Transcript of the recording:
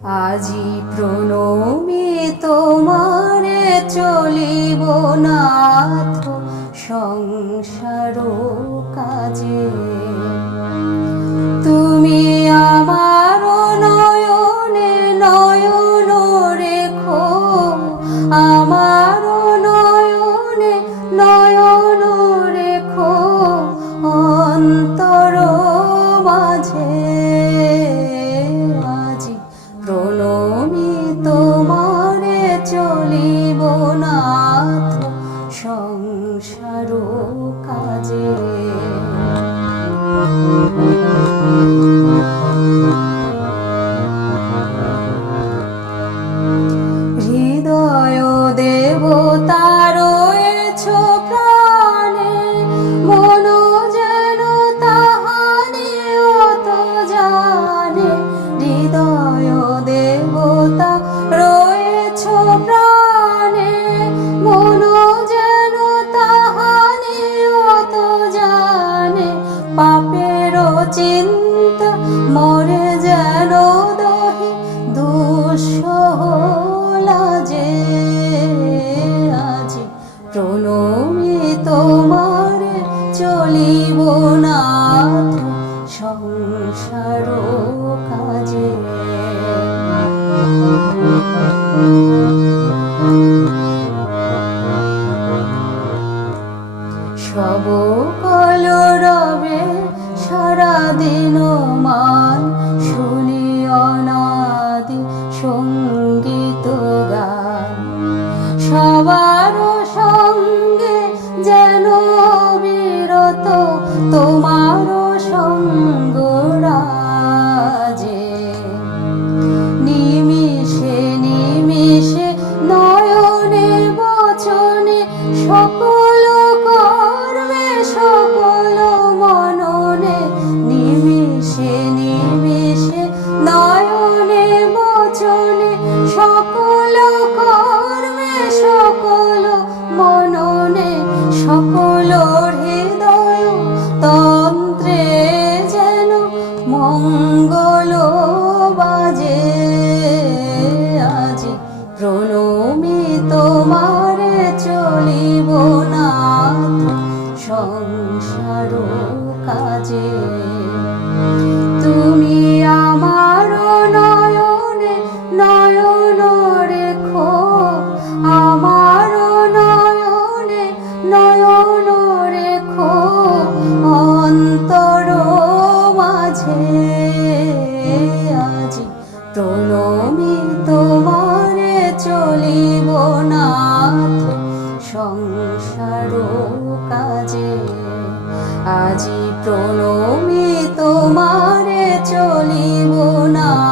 আজি প্রণমী তোমারে চলিব নাথ সংসার কাজে। তুমি আমার নয়নে নয়ন রেখো, আমার নয়নে নয়ন রেখো অন্তর মাঝে। আজি প্রণমী তোমারে চলিব নাথ সংসার কাজে। হৃদয় দেবতা রয়েছ প্রাণে, মন যেন তাহারে অত জানে। হৃদয় দেবতা রয়েছ প্রাণে, মন যেন তাহারে অত জানে। পাপের চিন্তা মরে যেন দহি দুঃসহ লাজে। আজি প্রণমী তোমারে চলিব নাথ সংসার কাজে। সব কলরবে সারাদিন মান শুনি অনাদি সঙ্গীত গান। সবার সঙ্গে যেন বিরত তোমার সঙ্গ রাজে। নিমিষে নিমিষে নয়নে বচনে সকল কর্মে সকল মননে। নিমিষে নিমিষে নয়নে বচনে সকল কর্মে সকল মননে। সকল হৃদয় তন্ত্রে যেন মঙ্গল বাজে। আজি প্রণমী তোমারে চলিব নাথ সংসার কাজে। তুমি আমার নয়নে নয়ন রেখো, আমার নয়নে নয়ন রেখো অন্তর মাঝে। আজি প্রণমী তোমারে চলিব নাথ সংসার কাজে। আজি প্রণমী তোমারে চলিব নাথ